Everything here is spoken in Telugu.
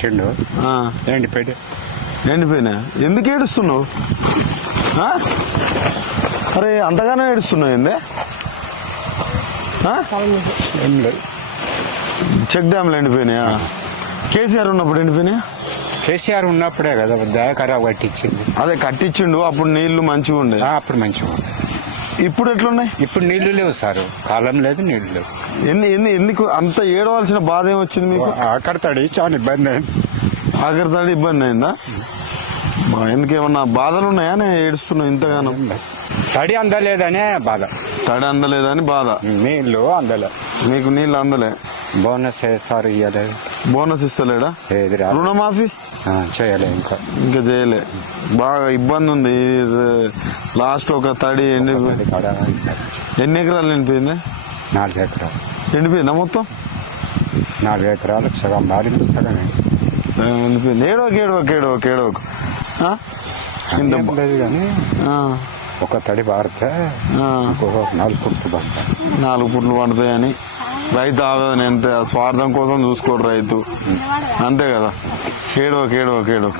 చెండు ఎండిపోయింది ఎండిపోయినా ఎందుకు ఏడుస్తున్నావు? అరే అంతగానో ఏడుస్తున్నావు ఏందే? చెక్ డ్యామ్లు ఎండిపోయినాయా కేసీఆర్ ఉన్నప్పుడు ఎండిపోయినాయా కేసీఆర్ ఉన్నప్పుడే కదా దయాకరావు కట్టించింది. అదే కట్టించిండు అప్పుడు నీళ్ళు మంచిగా ఉండే అప్పుడు మంచిగా ఉంది. ఇప్పుడు ఎట్లున్నాయి? ఇప్పుడు నీళ్ళు లేవు సార్. కాలం లేదు నీళ్ళు లేవు. ఎన్ని ఎన్ని ఎందుకు అంత ఏడవలసిన బాధ ఏమొచ్చింది మీకు? ఆఖరితాడు చాలా ఇబ్బంది అయింది. ఆఖరి తాడి ఇబ్బంది అయిందా? మా ఎందుకేమన్నా బాధలు ఉన్నాయా? నేను ఏడుస్తున్నావు ఇంతగానో. తడి అందలేదనే బాధ. తడి అందలేదని బాధ. నీళ్ళు అందలే. మీకు నీళ్ళు అందలే. బోనస్ సార్ ఇవ్వలేదు బోనస్ ఇస్తలేడా. రుణమాఫీ? చేయలే ఇంకా. ఇంకా చేయలే. బాగా ఇబ్బంది ఉంది ఇది లాస్ట్ ఒక తడి ఎండి కాడ? ఎన్ని ఎకరాలు ఎండిపోయింది నాలుగు ఎకరాలు. ఎండిపోయిందా మొత్తం? నాలుగు ఎకరాలకు సగం మారింది సగం సగం ఎండిపోయింది ఏడవక ఏడవక ఏడవక ఏడవక ఆ? ఇంత ఏం బ- లేదు కానీ ఒక తడి పారితే నాలుగు కుట్టు పడతాయి. నాలుగు పుట్లు పడతాయని. రైతు ఆవేదన ఎంత? స్వార్థం కోసం చూసుకోడు రైతు. అంతే కదా. ఏడవక ఏడవక కేడు.